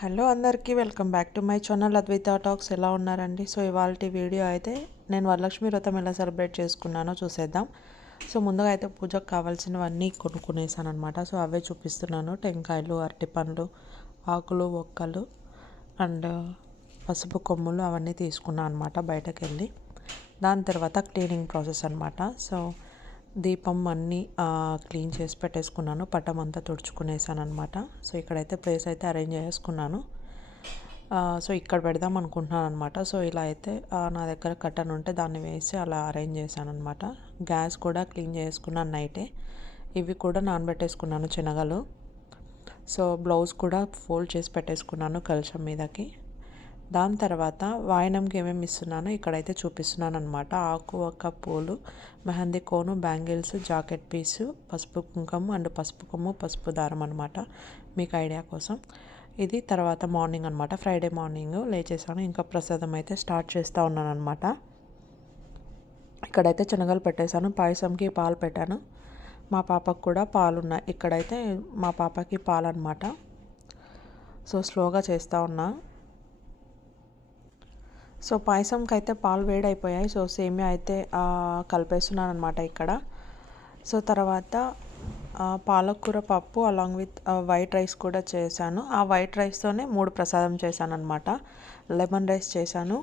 Hello అందరికీ welcome back to my channel Advaita talks. ఎలా ఉన్నారండి? సో ఇవాళ వీడియో అయితే నేను వరలక్ష్మి వ్రతం ఎలా సెలబ్రేట్ చేసుకున్నానో చూసేద్దాం. సో ముందుగా అయితే పూజకు కావాల్సినవన్నీ కొనుక్కునేసాను అనమాట సో అవే చూపిస్తున్నాను. టెంకాయలు అరటిపండ్లు ఆకులు ఒక్కలు అండ్ పసుపు కొమ్ములు అవన్నీ తీసుకున్నాను అనమాట బయటకు వెళ్ళి దాని తర్వాత క్లీనింగ్ ప్రాసెస్ అనమాట సో దీపం అన్నీ క్లీన్ చేసి పెట్టేసుకున్నాను. పటం అంతా తుడుచుకునేసాను అనమాట సో ఇక్కడైతే ప్లేస్ అయితే అరేంజ్ చేసుకున్నాను సో ఇక్కడ పెడదాం అనుకుంటున్నాను అనమాట సో ఇలా అయితే నా దగ్గర కట్టన్ ఉంటే దాన్ని వేసి అలా అరేంజ్ చేశాను అనమాట గ్యాస్ కూడా క్లీన్ చేసుకున్నాను నైటే. ఇవి కూడా నానబెట్టేసుకున్నాను శనగలు సో బ్లౌజ్ కూడా ఫోల్డ్ చేసి పెట్టేసుకున్నాను కలుషం మీదకి. దాని తర్వాత వాయనంకి ఏమేమి ఇస్తున్నానో ఇక్కడైతే చూపిస్తున్నాను అనమాట ఆకు ఒక పూలు mehndi cone bangles jacket piece పసుపు కుంకుమ అండ్ పసుపు కొమ్ము పసుపు దారం అనమాట మీకు ఐడియా కోసం. ఇది తర్వాత మార్నింగ్ అనమాట ఫ్రైడే మార్నింగ్ లేచేసాను ఇంకా ప్రసాదం అయితే స్టార్ట్ చేస్తూ ఉన్నాను అనమాట ఇక్కడైతే శనగలు పెట్టేశాను. పాయసంకి పాలు పెట్టాను. మా పాపకు కూడా పాలు ఉన్నాయి ఇక్కడైతే మా పాపకి పాలు అనమాట సో స్లోగా చేస్తూ ఉన్నా. సో పాయసంకి అయితే పాలు వేడైపోయాయి. సో సేమియా అయితే కలిపేస్తున్నాను అనమాట ఇక్కడ. సో తర్వాత పాలకూర పప్పు అలాంగ్ విత్ వైట్ రైస్ కూడా చేశాను. ఆ వైట్ రైస్తోనే మూడు ప్రసాదం చేశాను అనమాట లెమన్ రైస్ చేశాను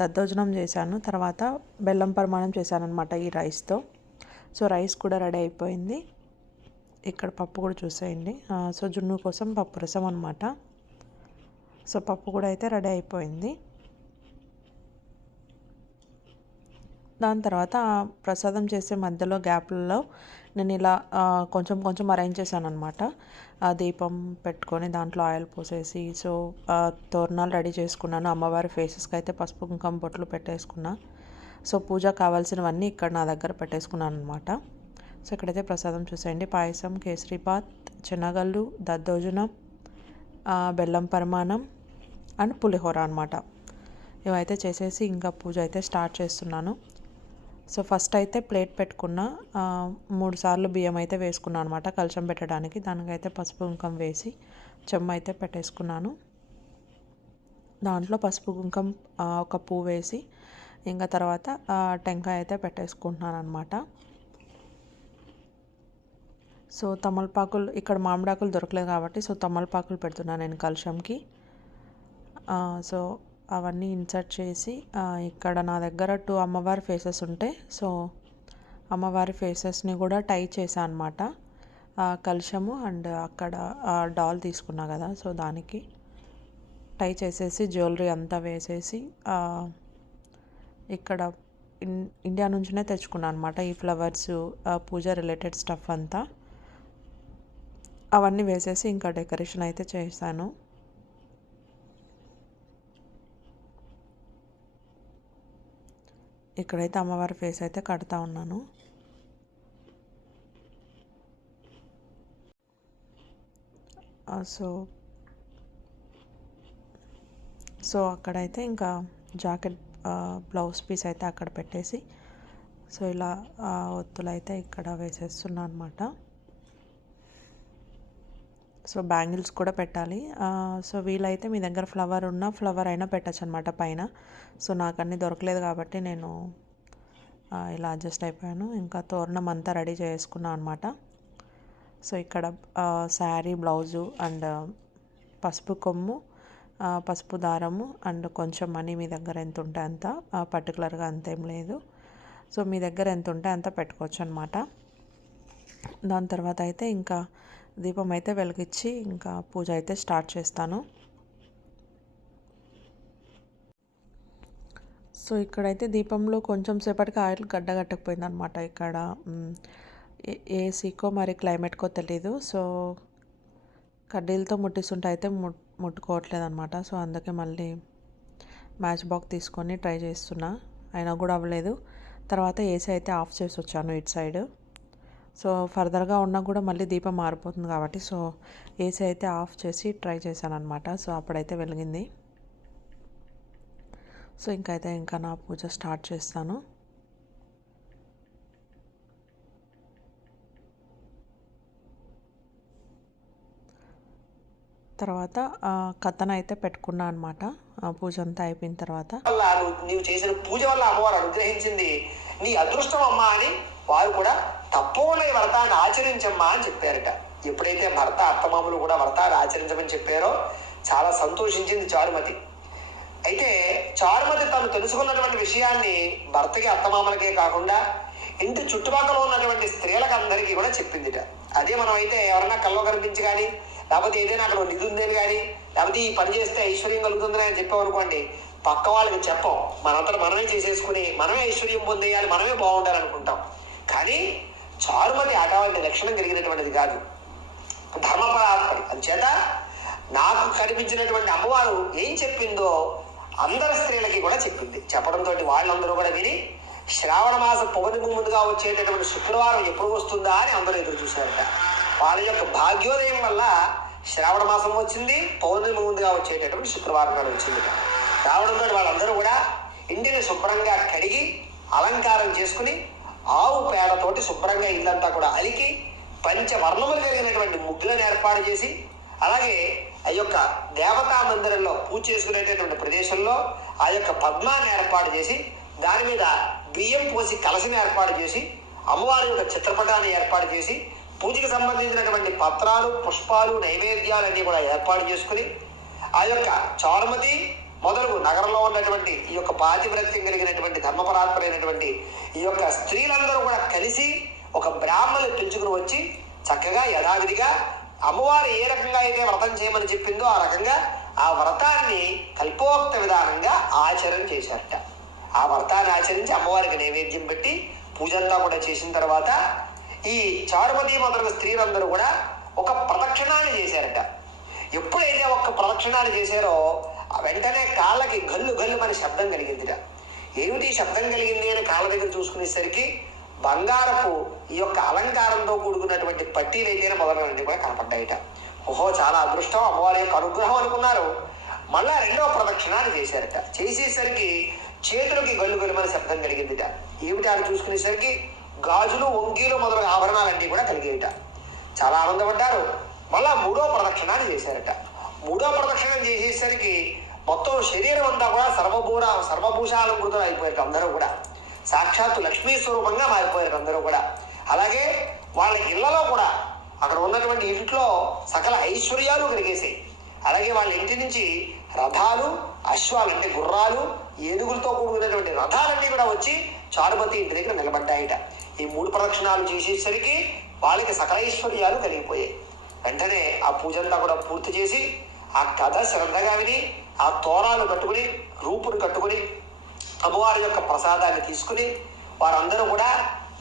దద్దోజనం చేశాను తర్వాత బెల్లం పరిమాణం చేశాను అనమాట ఈ రైస్తో సో రైస్ కూడా రెడీ అయిపోయింది. ఇక్కడ పప్పు కూడా చూసేయండి. సో జున్ను కోసం పప్పు రసం అనమాట సో పప్పు కూడా అయితే రెడీ అయిపోయింది. దాని తర్వాత ప్రసాదం చేసే మధ్యలో గ్యాప్లలో నేను ఇలా కొంచెం కొంచెం అరేంజ్ చేశాను అనమాట దీపం పెట్టుకొని దాంట్లో ఆయిల్ పోసేసి సో తోరణాలు రెడీ చేసుకున్నాను. అమ్మవారి ఫేసెస్కి అయితే పసుపు కుంకం బొట్లు పెట్టేసుకున్నా. సో పూజ కావాల్సినవన్నీ ఇక్కడ నా దగ్గర పెట్టేసుకున్నాను అనమాట సో ఇక్కడైతే ప్రసాదం చూసేయండి. పాయసం కేసరిపాత్ శనగళ్ళు దద్దోజనం బెల్లం పరిమాణం అండ్ పులిహోర అనమాట ఇవైతే చేసేసి ఇంకా పూజ అయితే స్టార్ట్ చేస్తున్నాను. సో ఫస్ట్ అయితే ప్లేట్ పెట్టుకున్న మూడు సార్లు బియ్యం అయితే వేసుకున్నాను అనమాట కలచం పెట్టడానికి. దానికైతే పసుపు కుంకం వేసి చెమ్మ అయితే పెట్టేసుకున్నాను. దాంట్లో పసుపు కుంకం ఒక పువ్వు వేసి ఇంకా తర్వాత టెంకాయ అయితే పెట్టేసుకుంటున్నాను అనమాట సో తమలపాకులు ఇక్కడ మామిడాకులు దొరకలేదు కాబట్టి సో తమలపాకులు పెడుతున్నాను నేను కలుషంకి సో అవన్నీ ఇన్సర్ట్ చేసి ఇక్కడ నా దగ్గర టూ అమ్మవారి ఫేసెస్ ఉంటాయి సో అమ్మవారి ఫేసెస్ని కూడా టై చేశాను అనమాట కలుషము అండ్ అక్కడ డాల్ తీసుకున్నా కదా సో దానికి టై చేసేసి జ్యువెలరీ అంతా వేసేసి ఇక్కడ ఇండియా నుంచినే తెచ్చుకున్నాను అనమాట ఈ ఫ్లవర్స్ పూజ రిలేటెడ్ స్టఫ్ అంతా. అవన్నీ వేసేసి ఇంకా డెకరేషన్ అయితే చేశాను. ఇక్కడైతే అమ్మవారి ఫేస్ అయితే కడతా ఉన్నాను. సో సో అక్కడైతే ఇంకా జాకెట్ బ్లౌజ్ పీస్ అయితే అక్కడ పెట్టేసి సో ఇలా ఒత్తులు అయితే ఇక్కడ వేసేస్తున్నా అనమాట సో బ్యాంగిల్స్ కూడా పెట్టాలి. సో వీలైతే మీ దగ్గర ఫ్లవర్ ఉన్న ఫ్లవర్ అయినా పెట్టచ్చు అనమాట పైన. సో నాకు అన్నీ దొరకలేదు కాబట్టి నేను ఇలా అడ్జస్ట్ అయిపోయాను. ఇంకా తోరణం అంతా రెడీ చేసుకున్నాను అనమాట. సో ఇక్కడ శారీ బ్లౌజు అండ్ పసుపు కొమ్ము పసుపు దారము అండ్ కొంచెం మనీ మీ దగ్గర ఎంత ఉంటే అంత. పర్టికులర్గా అంతేం లేదు. సో మీ దగ్గర ఎంత ఉంటే అంత పెట్టుకోవచ్చు అనమాట దాని తర్వాత అయితే ఇంకా దీపం అయితే వెలిగించి ఇంకా పూజ అయితే స్టార్ట్ చేస్తాను. సో ఇక్కడైతే దీపంలో కొంచెం సేపటికి ఆయిల్ గడ్డగట్టకపోయింది అనమాట ఇక్కడ. ఏసీకో మరి క్లైమేట్కో తెలీదు. సో కడ్డీలతో ముట్టిస్తుంటే అయితే ముట్టుకోవట్లేదు అనమాట సో అందుకే మళ్ళీ మ్యాచ్ బాక్స్ తీసుకొని ట్రై చేస్తున్నా. అయినా కూడా అవ్వలేదు. తర్వాత ఏసీ అయితే ఆఫ్ చేసి వచ్చాను ఇటు సైడ్. సో ఫర్దర్గా ఉన్నా కూడా మళ్ళీ దీపం మారిపోతుంది కాబట్టి సో ఏసీ అయితే ఆఫ్ చేసి ట్రై చేశాను అనమాట సో అప్పుడైతే వెలిగింది. సో ఇంకైతే ఇంకా నా పూజ స్టార్ట్ చేస్తాను. తర్వాత కథన అయితే పెట్టుకున్నా అనమాట పూజ అంతా అయిపోయిన తర్వాత. నువ్వు నీవు చేసిన పూజ వల్ల అమ్మవారు అనుగ్రహించింది నీ అదృష్టం అమ్మా అని వారు కూడా తప్పకుండా వ్రతాన్ని ఆచరించమ్మా అని చెప్పారట. ఎప్పుడైతే భర్త అత్తమామలు కూడా వ్రతాలు ఆచరించమని చెప్పారో చాలా సంతోషించింది చారుమతి. అయితే చారుమతి తను తెలుసుకున్నటువంటి విషయాన్ని భర్తకి అత్తమామలకే కాకుండా ఇంటి చుట్టుపక్కల ఉన్నటువంటి స్త్రీలకు అందరికీ కూడా చెప్పిందిట. అదే మనం అయితే ఎవరన్నా కల్లో కనిపించి కానీ లేకపోతే ఏదైనా అక్కడ నిధి ఉందని కానీ లేకపోతే ఈ పని చేస్తే ఐశ్వర్యం కలుగుతుందని అని చెప్పాం అనుకోండి పక్క వాళ్ళకి చెప్పం. మనంతా మనమే చేసేసుకుని మనమే ఐశ్వర్యం పొందేయాలి మనమే బాగుండాలనుకుంటాం. కానీ చారుమతి అటువంటి లక్షణం కలిగినటువంటిది కాదు. ధర్మపరాత్మని. అందుచేత నాకు కనిపించినటువంటి అమ్మవారు ఏం చెప్పిందో అందరి స్త్రీలకి కూడా చెప్పింది. చెప్పడంతో వాళ్ళందరూ కూడా విని శ్రావణ మాస పౌర్ణమి ముందుగా వచ్చేటటువంటి శుక్రవారం ఎప్పుడు వస్తుందా అని అందరూ ఎదురు చూశారట. వాళ్ళ యొక్క భాగ్యోదయం వల్ల శ్రావణ మాసం వచ్చింది పౌర్ణమి ముందుగా వచ్చేటటువంటి శుక్రవారం నాడు వచ్చింది రావడంతో వాళ్ళందరూ కూడా ఇంటిని శుభ్రంగా కడిగి అలంకారం చేసుకుని ఆవు పేడతోటి శుభ్రంగా ఇల్లంతా కూడా అలికి పంచవర్ణములు కలిగినటువంటి ముగ్గులను ఏర్పాటు చేసి అలాగే ఆ యొక్క దేవతా మందిరంలో పూజ చేసుకునేటటువంటి ప్రదేశంలో ఆ యొక్క పద్మాన్ని ఏర్పాటు చేసి దాని మీద బియ్యం పోసి కలసిని ఏర్పాటు చేసి అమ్మవారి యొక్క చిత్రపటాన్ని ఏర్పాటు చేసి పూజకి సంబంధించినటువంటి పత్రాలు పుష్పాలు నైవేద్యాలన్నీ కూడా ఏర్పాటు చేసుకుని ఆ యొక్క చారుమతి మొదలు నగరంలో ఉన్నటువంటి ఈ యొక్క పాతివ్రత్యం కలిగినటువంటి ధర్మపరాత్మరైనటువంటి ఈ యొక్క స్త్రీలందరూ కూడా కలిసి ఒక బ్రాహ్మణులు పిలుచుకుని వచ్చి చక్కగా యథావిధిగా అమ్మవారు ఏ రకంగా అయితే వ్రతం చేయమని చెప్పిందో ఆ రకంగా ఆ వ్రతాన్ని కల్పోక్త విధానంగా ఆచరణ చేశారట. ఆ వ్రతాన్ని ఆచరించి అమ్మవారికి నైవేద్యం పెట్టి పూజంతా కూడా చేసిన తర్వాత ఈ చారుమతి మొదలైన స్త్రీలందరూ కూడా ఒక ప్రదక్షిణాన్ని చేశారట. ఎప్పుడైతే ఒక్క ప్రదక్షిణాన్ని చేశారో వెంటనే కాళ్ళకి గల్లు గల్లు మన శబ్దం కలిగిందిట. ఏమిటి శబ్దం కలిగింది అని కాళ్ళ దగ్గర చూసుకునేసరికి బంగారపు ఈ యొక్క అలంకారంతో కూడుకున్నటువంటి పట్టీలు అయితేనే మొదలైనవి కూడా కనపడ్డాయిట. ఓహో చాలా అదృష్టం. అమ్మవారి యొక్క అనుగ్రహం అనుకున్నారు. మళ్ళా రెండవ ప్రదక్షిణాన్ని చేశారట. చేసేసరికి చేతులకి గల్లు గల్లుమని శబ్దం కలిగిందిట. ఏమిటి అని చూసుకునేసరికి గాజులు వంకీలు మొదలైన ఆభరణాలన్నీ కూడా కలిగేట చాలా ఆనందపడ్డారు. మళ్ళా మూడో ప్రదక్షిణాన్ని చేశారట. మూడో ప్రదక్షిణం చేసేసరికి మొత్తం శరీరం అంతా కూడా సర్వభూర సర్వభూషాలంకృతం అయిపోయారు అందరూ కూడా. సాక్షాత్తు లక్ష్మీ స్వరూపంగా మారిపోయారు అందరూ కూడా. అలాగే వాళ్ళ ఇళ్ళలో కూడా అక్కడ ఉన్నటువంటి ఇంట్లో సకల ఐశ్వర్యాలు కలిగేసాయి అలాగే వాళ్ళ ఇంటి నుంచి రథాలు అశ్వాలు అంటే గుర్రాలు ఏనుగులతో కూడుకున్నటువంటి రథాలన్నీ కూడా వచ్చి చారుమతి ఇంటి దగ్గర నిలబడ్డాయిట. ఈ మూడు ప్రదక్షిణాలు చేసేసరికి వాళ్ళకి సకల ఐశ్వర్యాలు కలిగిపోయాయి. వెంటనే ఆ పూజంతా కూడా పూర్తి చేసి ఆ కథ శ్రద్ధగా విని ఆ తోరాలు కట్టుకుని రూపును కట్టుకుని అమ్మవారి యొక్క ప్రసాదాన్ని తీసుకుని వారందరూ కూడా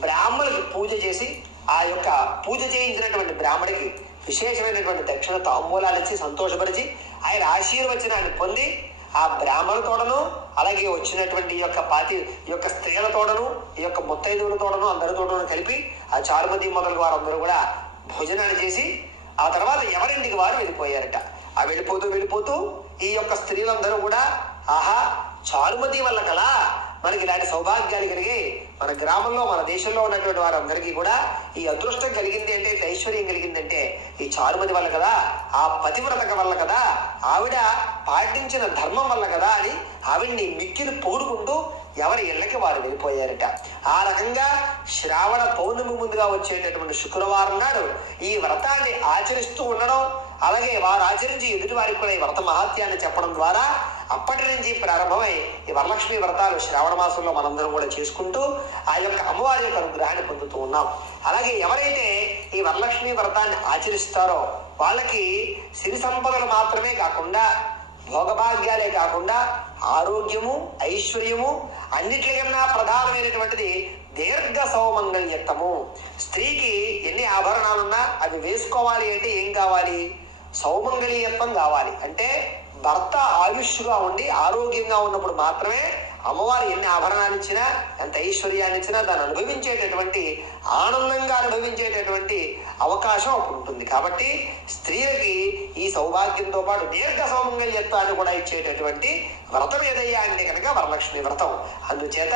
బ్రాహ్మణులకి పూజ చేసి ఆ యొక్క పూజ చేయించినటువంటి బ్రాహ్మడికి విశేషమైనటువంటి దక్షిణ తాంబూలాలు ఇచ్చి సంతోషపరిచి ఆయన ఆశీర్వచనాన్ని పొంది ఆ బ్రాహ్మణ తోడను అలాగే వచ్చినటువంటి ఈ యొక్క పాతి ఈ యొక్క స్త్రీల తోడను ఈ యొక్క ముత్తైదువుల తోడను అందరి తోడను కలిపి ఆ చారుమతి మొదలు వారందరూ కూడా భోజనాలు చేసి ఆ తర్వాత ఎవరింటికి వారు వెళ్ళిపోయారట. ఆ వెళ్ళిపోతూ వెళ్ళిపోతూ ఈ యొక్క స్త్రీలందరూ కూడా ఆహా చారుమతి వల్ల కలా మనకి ఇలాంటి సౌభాగ్యాలు కలిగి మన గ్రామంలో మన దేశంలో ఉన్నటువంటి వారందరికీ కూడా ఈ అదృష్టం కలిగింది అంటే ఐశ్వర్యం కలిగిందంటే ఈ చారుమతి వల్ల కదా ఆ పతివ్రతక వల్ల కదా ఆవిడ పాటించిన ధర్మం వల్ల కదా అని ఆవిడ్ని మిక్కిని పోరుకుంటూ ఎవరి ఇళ్ళకి వారు వెళ్ళిపోయారట. ఆ రకంగా శ్రావణ పౌర్ణమి ముందుగా వచ్చేటటువంటి శుక్రవారం నాడు ఈ వ్రతాన్ని ఆచరిస్తూ ఉండడం అలాగే వారు ఆచరించి ఎదుటి వారికి కూడా ఈ వ్రత మహాత్యాన్ని చెప్పడం ద్వారా అప్పటి నుంచి ప్రారంభమై ఈ వరలక్ష్మి వ్రతాలు శ్రావణ మాసంలో మనందరం కూడా చేసుకుంటూ ఆ యొక్క అమ్మవారి యొక్క అనుగ్రహాన్ని పొందుతూ ఉన్నాం. అలాగే ఎవరైతే ఈ వరలక్ష్మి వ్రతాన్ని ఆచరిస్తారో వాళ్ళకి సిరి సంపదలు మాత్రమే కాకుండా భోగభాగ్యాలే కాకుండా ఆరోగ్యము ఐశ్వర్యము అన్నిటికన్నా ప్రధానమైనటువంటిది దీర్ఘ సౌమంగళ్యత్వము స్త్రీకి ఎన్ని ఆభరణాలున్నా అవి వేసుకోవాలి అంటే ఏం కావాలి? సౌమంగళీయత్వం కావాలి. అంటే భర్త ఆయుష్గా ఉండి ఆరోగ్యంగా ఉన్నప్పుడు మాత్రమే అమ్మవారు ఎన్ని ఆభరణాలు ఇచ్చినా ఎంత ఐశ్వర్యాన్ని ఇచ్చినా దాన్ని అనుభవించేటటువంటి ఆనందంగా అనుభవించేటటువంటి అవకాశం అప్పుడు ఉంటుంది. కాబట్టి స్త్రీలకి ఈ సౌభాగ్యంతో పాటు దీర్ఘ సౌమంగళ్యత్వాన్ని కూడా ఇచ్చేటటువంటి వ్రతం ఏదయ్యా అంటే కనుక వరలక్ష్మి వ్రతం. అందుచేత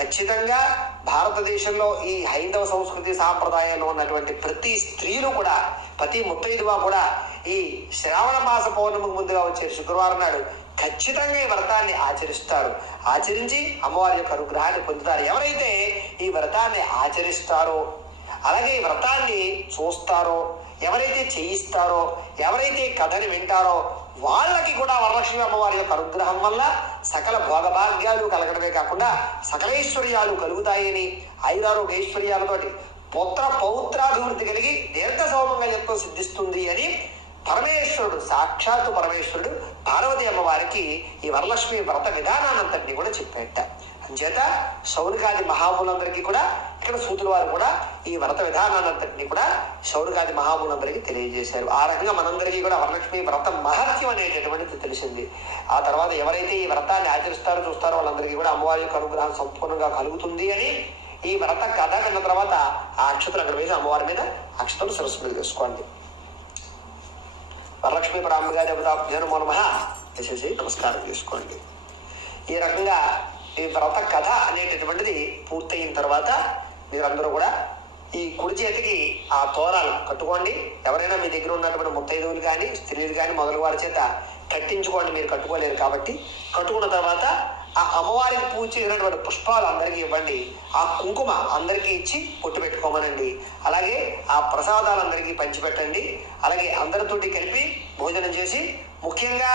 ఖచ్చితంగా భారతదేశంలో ఈ హైందవ సంస్కృతి సాంప్రదాయంలో ఉన్నటువంటి ప్రతి స్త్రీలు కూడా ప్రతి ముత్తైదువా కూడా ఈ శ్రావణ మాస పౌర్ణమికి ముందుగా వచ్చే శుక్రవారం నాడు ఖచ్చితంగా ఈ వ్రతాన్ని ఆచరిస్తారు. ఆచరించి అమ్మవారి యొక్క అనుగ్రహాన్ని పొందుతారు. ఎవరైతే ఈ వ్రతాన్ని ఆచరిస్తారో అలాగే ఈ వ్రతాన్ని చూస్తారో ఎవరైతే చేయిస్తారో ఎవరైతే కథని వింటారో వాళ్ళకి కూడా వరలక్ష్మి అమ్మవారి యొక్క అనుగ్రహం వల్ల సకల భోగభాగ్యాలు కలగడమే కాకుండా సకలైశ్వర్యాలు కలుగుతాయని ఐదారోగ్య ఐశ్వర్యాలతోటి పుత్ర పౌత్రాభివృద్ధి కలిగి దీర్ఘ సౌమంగళ్యంతో సిద్ధిస్తుంది అని పరమేశ్వరుడు సాక్షాత్తు పరమేశ్వరుడు పార్వతి అమ్మవారికి ఈ వరలక్ష్మి వ్రత విధానానంతటిని కూడా చెప్పేట అంచేత శౌరికాది మహాములందరికీ కూడా ఇక్కడ సూతుల వారు కూడా ఈ వ్రత విధానానంతటిని కూడా శౌరికాది మహాములందరికీ తెలియజేశారు. ఆ రకంగా మనందరికీ కూడా వరలక్ష్మి వ్రత మహత్యం అనేటటువంటిది తెలిసింది. ఆ తర్వాత ఎవరైతే ఈ వ్రతాన్ని ఆచరిస్తారో చూస్తారో వాళ్ళందరికీ కూడా అమ్మవారి యొక్క అనుగ్రహం సంపూర్ణంగా కలుగుతుంది అని ఈ వ్రత కథ విన్న తర్వాత ఆ అక్షతలు అక్కడ వేసి అమ్మవారి మీద అక్షతలు సరస్సు చేసుకోండి వరలక్ష్మి పరాంబగా దేవతాభ్యనమో నమ చేసేసి నమస్కారం చేసుకోండి. ఈ రకంగా ఈ వ్రత కథ అనేటటువంటిది పూర్తయిన తర్వాత మీరందరూ కూడా ఈ కుడి చేతికి ఆ తోరాలు కట్టుకోండి. ఎవరైనా మీ దగ్గర ఉన్నటువంటి ముత్తైదువులు కానీ స్త్రీలు కానీ మొదలు వారి చేత కట్టించుకోండి. మీరు కట్టుకోలేరు కాబట్టి కట్టుకున్న తర్వాత ఆ అమ్మవారికి పూజ చేసినటువంటి పుష్పాలు అందరికీ ఇవ్వండి. ఆ కుంకుమ అందరికీ ఇచ్చి కొట్టు పెట్టుకోమనండి. అలాగే ఆ ప్రసాదాలు అందరికీ పంచిపెట్టండి. అలాగే అందరితోటి కలిపి భోజనం చేసి ముఖ్యంగా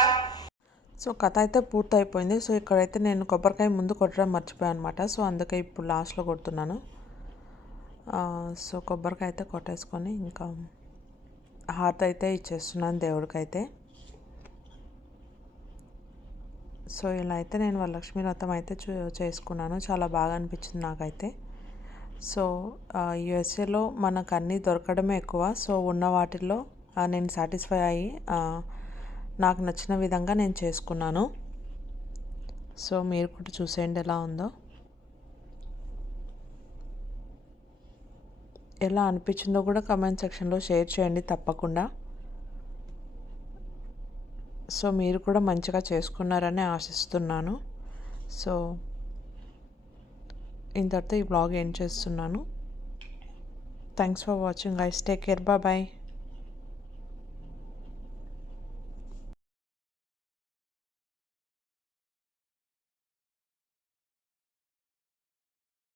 సో కథ అయితే పూర్తయిపోయింది. సో ఇక్కడైతే నేను కొబ్బరికాయ ముందు కొట్టడం మర్చిపోయాను అనమాట సో అందుకే ఇప్పుడు లాస్ట్లో కొడుతున్నాను. సో కొబ్బరికాయ అయితే కొట్టేసుకొని ఇంకా హారతి అయితే ఇచ్చేస్తున్నాను దేవుడికైతే. సో ఇలా అయితే నేను వరలక్ష్మి వ్రతం అయితే చూ చేసుకున్నాను. చాలా బాగా అనిపించింది నాకైతే. సో యుఎస్ఏలో మనకు అన్నీ దొరకడమే ఎక్కువ. సో ఉన్న వాటిల్లో నేను సాటిస్ఫై అయ్యి నాకు నచ్చిన విధంగా నేను చేసుకున్నాను. సో మీరు కూడా చూసేయండి ఎలా ఉందో. ఎలా అనిపించిందో కూడా కమెంట్ సెక్షన్లో షేర్ చేయండి తప్పకుండా. సో మీరు కూడా మంచిగా చేసుకున్నారని ఆశిస్తున్నాను. సో ఇంతటితో ఈ బ్లాగ్ ఏం చేస్తున్నాను. Thanks for watching I take care bye